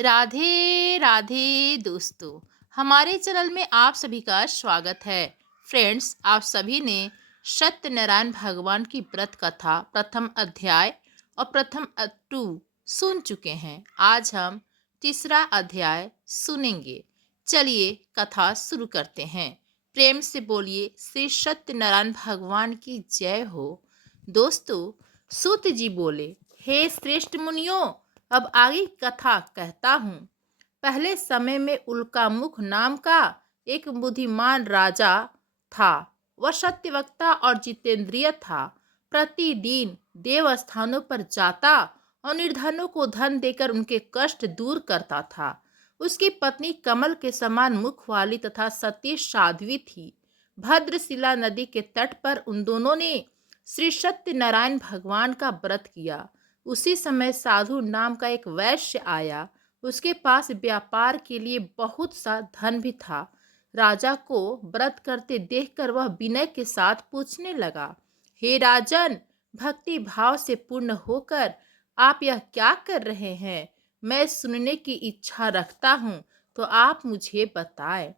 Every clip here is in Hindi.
राधे राधे दोस्तों। हमारे चैनल में आप सभी का स्वागत है। फ्रेंड्स, आप सभी ने सत्यनारायण भगवान की व्रत कथा प्रथम अध्याय और प्रथम टू सुन चुके हैं। आज हम तीसरा अध्याय सुनेंगे। चलिए कथा शुरू करते हैं। प्रेम से बोलिए श्री सत्यनारायण भगवान की जय हो। दोस्तों, सूत जी बोले, हे श्रेष्ठ मुनियों, अब आगे कथा कहता हूँ। पहले समय में उल्कामुख नाम का एक बुद्धिमान राजा था। वह सत्यवक्ता और जितेंद्रिय था। प्रतिदिन देवस्थानों पर जाता और निर्धनों को धन देकर उनके कष्ट दूर करता था। उसकी पत्नी कमल के समान मुख वाली तथा सती साध्वी थी। भद्रशिला नदी के तट पर उन दोनों ने श्री सत्यनारायण भगवान का व्रत किया। उसी समय साधु नाम का एक वैश्य आया। उसके पास व्यापार के लिए बहुत सा धन भी था। राजा को व्रत करते देखकर वह विनय के साथ पूछने लगा, हे राजन, भक्ति भाव से पूर्ण होकर आप यह क्या कर रहे हैं? मैं सुनने की इच्छा रखता हूँ, तो आप मुझे बताएं।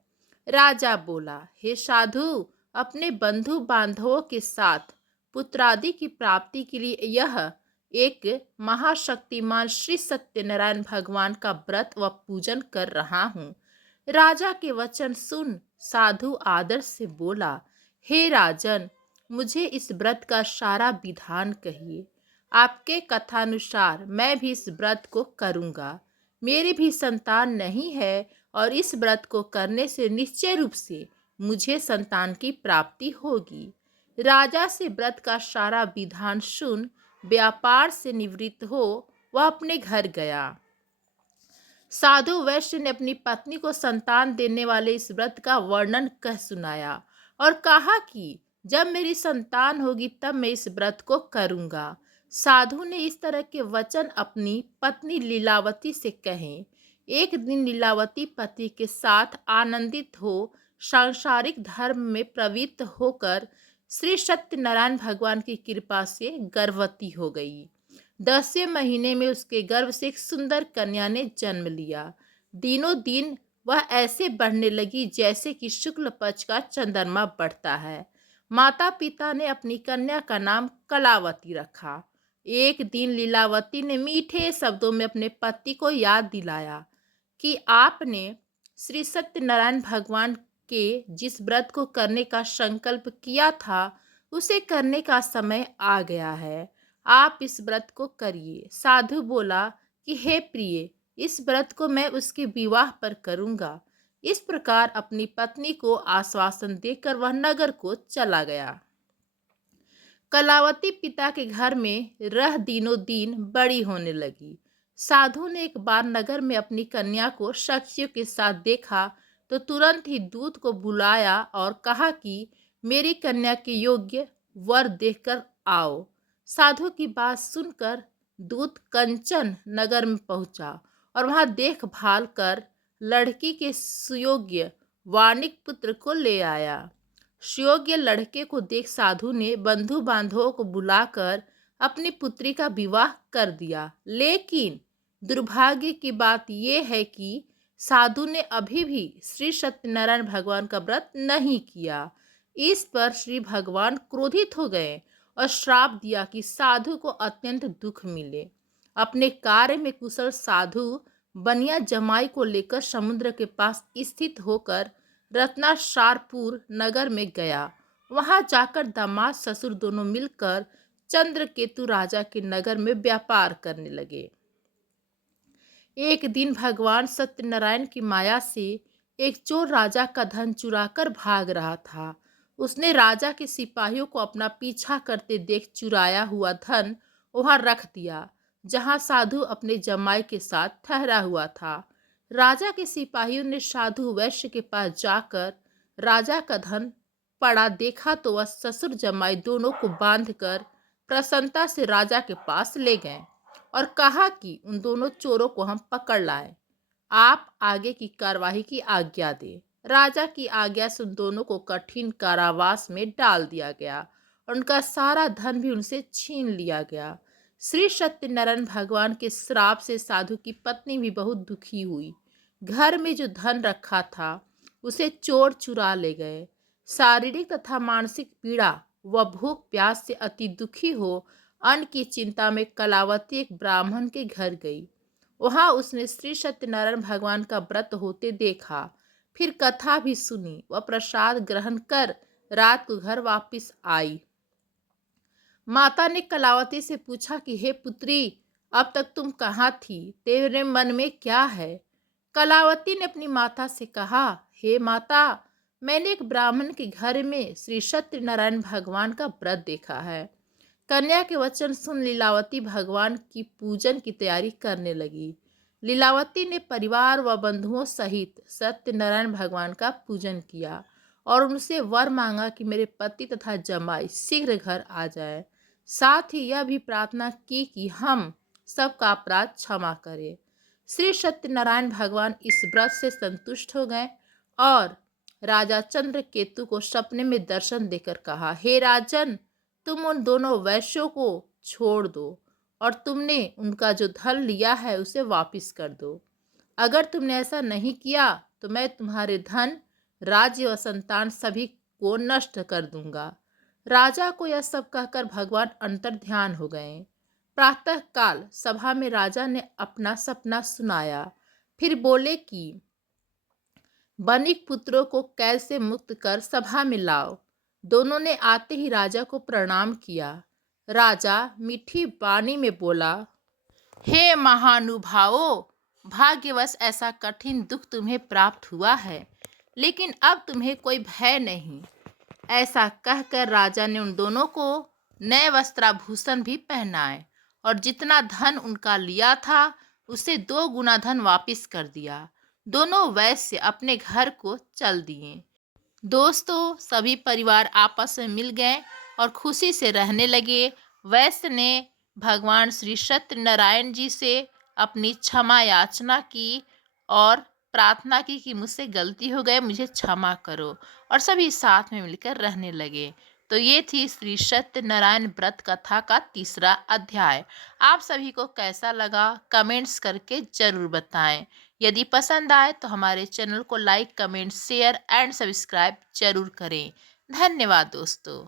राजा बोला, हे साधु, अपने बंधु बांधवों के साथ पुत्रादि की प्राप्ति के लिए यह एक महाशक्तिमान श्री सत्यनारायण भगवान का व्रत व पूजन कर रहा हूँ। राजा के वचन सुन साधु आदर से बोला, हे राजन, मुझे इस व्रत का सारा विधान कहिए। आपके कथानुसार मैं भी इस व्रत को करूँगा। मेरी भी संतान नहीं है और इस व्रत को करने से निश्चय रूप से मुझे संतान की प्राप्ति होगी। राजा से व्रत का सारा विधान सुन व्यापार से निवृत्त हो वह अपने घर गया। साधु वैश्य ने अपनी पत्नी को संतान देने वाले इस व्रत का वर्णन कह सुनाया और कहा कि जब मेरी संतान होगी तब मैं इस व्रत को करूंगा। साधु ने इस तरह के वचन अपनी पत्नी लीलावती से कहे। एक दिन लीलावती पति के साथ आनंदित हो सांसारिक धर्म में प्रवृत्त होकर श्री सत्यनारायण भगवान की कृपा से गर्भवती हो गई। 10वें महीने में उसके गर्भ से एक सुंदर कन्या ने जन्म लिया। दिनों दिन वह ऐसे बढ़ने लगी जैसे कि शुक्ल पक्ष का चंद्रमा बढ़ता है। माता पिता ने अपनी कन्या का नाम कलावती रखा। एक दिन लीलावती ने मीठे शब्दों में अपने पति को याद दिलाया कि आपने श्री सत्यनारायण भगवान के जिस व्रत को करने का संकल्प किया था उसे करने का समय आ गया है। आप इस व्रत को करिए। साधु बोला कि हे प्रिय, इस व्रत को मैं उसके विवाह पर करूंगा। इस प्रकार अपनी पत्नी को आश्वासन देकर वह नगर को चला गया। कलावती पिता के घर में रह दिनों दिन बड़ी होने लगी। साधु ने एक बार नगर में अपनी कन्या को साक्षियों के साथ देखा तो तुरंत ही दूत को बुलाया और कहा कि मेरी कन्या के योग्य वर देखकर आओ। साधु की बात सुनकर दूत कंचन नगर में पहुंचा और वहां देखभाल कर लड़की के सुयोग्य वाणिक पुत्र को ले आया। सुयोग्य लड़के को देख साधु ने बंधु बांधवों को बुलाकर अपनी पुत्री का विवाह कर दिया। लेकिन दुर्भाग्य की बात यह है कि साधु ने अभी भी श्री सत्यनारायण भगवान का व्रत नहीं किया। इस पर श्री भगवान क्रोधित हो गए और श्राप दिया कि साधु को अत्यंत दुख मिले। अपने कार्य में कुशल साधु बनिया जमाई को लेकर समुद्र के पास स्थित होकर रत्नासारपुर नगर में गया। वहां जाकर दामाद ससुर दोनों मिलकर चंद्रकेतु राजा के नगर में व्यापार करने लगे। एक दिन भगवान सत्यनारायण की माया से एक चोर राजा का धन चुराकर भाग रहा था। उसने राजा के सिपाहियों को अपना पीछा करते देख चुराया हुआ धन वहां रख दिया जहां साधु अपने जमाई के साथ ठहरा हुआ था। राजा के सिपाहियों ने साधु वैश्य के पास जाकर राजा का धन पड़ा देखा तो वह ससुर जमाई दोनों को बांधकर प्रसन्नता से राजा के पास ले गए और कहा कि उन दोनों चोरों को हम पकड़ लाए। आप आगे की कार्यवाही की आज्ञा दें। राजा की आज्ञा से उन दोनों को कठिन कारावास में डाल दिया गया और उनका सारा धन भी उनसे छीन लिया गया। श्री सत्यनारायण भगवान के श्राप से साधु की पत्नी भी बहुत दुखी हुई। घर में जो धन रखा था उसे चोर चुरा ले गए। शारीरिक तथा मानसिक पीड़ा व भूख प्यास से अति दुखी हो अन्न की चिंता में कलावती एक ब्राह्मण के घर गई। वहां उसने श्री सत्यनारायण भगवान का व्रत होते देखा। फिर कथा भी सुनी व प्रसाद ग्रहण कर रात को घर वापस आई। माता ने कलावती से पूछा कि हे पुत्री, अब तक तुम कहाँ थी? तेरे मन में क्या है? कलावती ने अपनी माता से कहा, हे माता, मैंने एक ब्राह्मण के घर में श्री सत्यनारायण भगवान का व्रत देखा है। कन्या के वचन सुन लीलावती भगवान की पूजन की तैयारी करने लगी। लीलावती ने परिवार व बंधुओं सहित सत्यनारायण भगवान का पूजन किया और उनसे वर मांगा कि मेरे पति तथा जमाई शीघ्र घर आ जाए। साथ ही यह भी प्रार्थना की कि हम सबका अपराध क्षमा करें। श्री सत्यनारायण भगवान इस व्रत से संतुष्ट हो गए और राजा चंद्रकेतु को सपने में दर्शन देकर कहा, हे राजन, तुम उन दोनों वैश्यों को छोड़ दो और तुमने उनका जो धन लिया है उसे वापस कर दो। अगर तुमने ऐसा नहीं किया तो मैं तुम्हारे धन, राज्य व संतान सभी को नष्ट कर दूंगा। राजा को यह सब कहकर भगवान अंतर ध्यान हो गए। प्रातः काल सभा में राजा ने अपना सपना सुनाया। फिर बोले कि बनिक पुत्रों को कैद से मुक्त कर सभा में लाओ। दोनों ने आते ही राजा को प्रणाम किया। राजा मीठी वाणी में बोला, हे महानुभावों, भाग्यवश ऐसा कठिन दुख तुम्हें प्राप्त हुआ है, लेकिन अब तुम्हें कोई भय नहीं। ऐसा कहकर राजा ने उन दोनों को नए वस्त्राभूषण भी पहनाए और जितना धन उनका लिया था उसे 2 गुना धन वापस कर दिया। दोनों वैश्य अपने घर को चल दिए। दोस्तों, सभी परिवार आपस में मिल गए और खुशी से रहने लगे। वैश्य ने भगवान श्री सत्यनारायण जी से अपनी क्षमा याचना की और प्रार्थना की कि मुझसे गलती हो गए, मुझे क्षमा करो, और सभी साथ में मिलकर रहने लगे। तो ये थी श्री सत्यनारायण व्रत कथा का तीसरा अध्याय। आप सभी को कैसा लगा कमेंट्स करके जरूर बताएं। यदि पसंद आए तो हमारे चैनल को like, comment, share and subscribe जरूर करें। धन्यवाद दोस्तों।